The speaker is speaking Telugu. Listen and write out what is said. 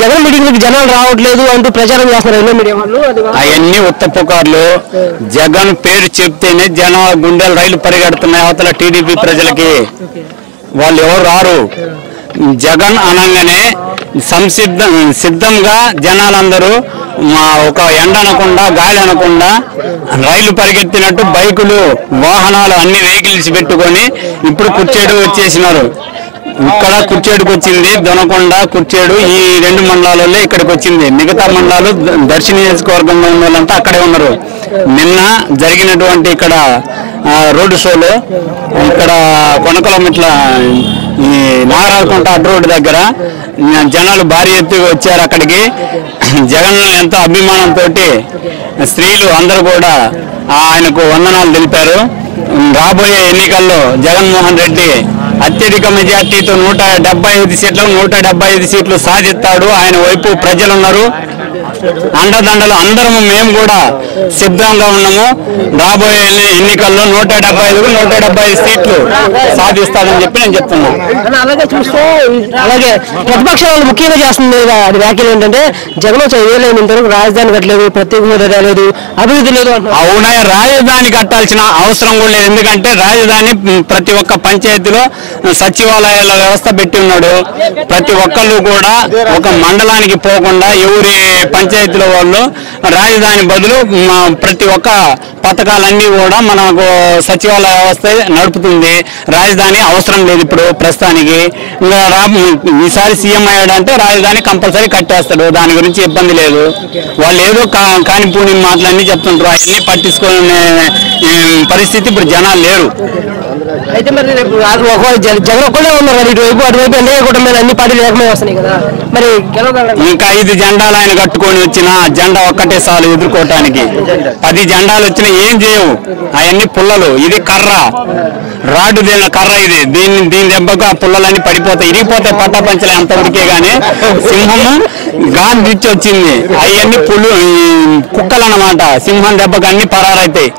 జగన్ మీటింగ్లకు జనాలు రావట్లేదు అంటూ ప్రచారం చేస్తున్నారు ఎన్నో మీడియా వాళ్ళు. అవన్నీ ఉత్త పుకార్లు. జగన్ పేరు చెప్తేనే జనాల గుండెలు రైలు పరిగెడుతున్నాయి అవతల టీడీపీ ప్రజలకి. వాళ్ళు ఎవరు రారు. జగన్ అనగానే సిద్ధంగా జనాలందరూ ఒక ఎండ అనకుండా గాలి అనకుండా రైలు పరిగెత్తినట్టు బైకులు వాహనాలు అన్ని వెహికల్స్ పెట్టుకొని ఇప్పుడు కుర్చేడు వచ్చేసినారు. ఇక్కడ కుర్చేడుకు వచ్చింది, దొనకొండ కుర్చేడు ఈ 2 మండలాలలో ఇక్కడికి వచ్చింది. మిగతా మండలాలు దర్శి నియోజకవర్గంలో ఉన్న వాళ్ళంతా అక్కడే ఉన్నారు. నిన్న జరిగినటువంటి ఇక్కడ రోడ్డు షోలో ఇక్కడ కొనకలమిట్ల ఈ నాగరాజకుంట అడ్డు రోడ్డు దగ్గర జనాలు భారీ ఎత్తుగా వచ్చారు. అక్కడికి జగన్ ఎంతో అభిమానంతో స్త్రీలు అందరూ కూడా ఆయనకు వందనాలు తెలిపారు. రాబోయే ఎన్నికల్లో జగన్మోహన్ రెడ్డి అత్యధిక మెజార్టీతో 175 సీట్లు 175 సీట్లు సాధిస్తాడు. ఆయన వైపు ప్రజలున్నారు, అండదండలు అందరము మేము కూడా సిద్ధంగా ఉన్నాము. రాబోయే ఎన్నికల్లో 175 సీట్లు సాధిస్తాడని చెప్పి నేను చెప్తున్నాను. అలాగే చూస్తే అలాగే ప్రతిపక్షాలు ముఖ్యంగా చేస్తుంది అది వ్యాఖ్యలు ఏంటంటే జగన్ ఇంతవరకు రాజధాని కట్టలేదు, ప్రత్యేక హోదా లేదు, అభివృద్ధి లేదు. అవునా, రాజధాని కట్టాల్సిన అవసరం కూడా లేదు. ఎందుకంటే రాజధాని ప్రతి ఒక్క పంచాయతీలో సచివాలయాల వ్యవస్థ పెట్టి ఉన్నాడు. ప్రతి ఒక్కళ్ళు కూడా ఒక మండలానికి పోకుండా ఎవరి పంచాయతీలో వాళ్ళు రాజధాని బదులు ప్రతి ఒక్క పథకాలన్నీ కూడా మనకు సచివాలయ వ్యవస్థ నడుపుతుంది. రాజధాని అవసరం లేదు ఇప్పుడు ప్రస్తుతానికి. ఈసారి సీఎం అయ్యాడంటే రాజధాని కంపల్సరీ కట్టేస్తాడు, దాని గురించి ఇబ్బంది లేదు. వాళ్ళు ఏదో కానిపూని మాటలన్నీ చెప్తుంటారు, అవన్నీ పట్టించుకునే పరిస్థితి ఇప్పుడు జనాలు లేరు. అయితే మరి జగన్ ఒక్కడే ఉన్నారు కదా ఇటువైపు, అటువైపు ఎన్డీఏ కూటమి మీద అన్ని పార్టీలు ఏకమే వస్తున్నాయి కదా, మరి ఇంకా 5 జెండాలు ఆయన కట్టుకొని వచ్చిన జెండా ఒక్కటే చాలు ఎదుర్కోవటానికి. 10 జెండాలు వచ్చినా ఏం చేయవు, అవన్నీ పుల్లలు. ఇది కర్ర, రాడ్డు దేని కర్ర ఇది. దీని దెబ్బకు ఆ పుల్లలన్నీ పడిపోతాయి, ఇరిగిపోతాయి పట్టాపంచలే అంత ఉడికే. గానీ సింహము గాన్ తెచ్చి వచ్చింది, అవన్నీ కుక్కలు అన్నమాట. సింహం దెబ్బకు అన్ని పరారైతాయి.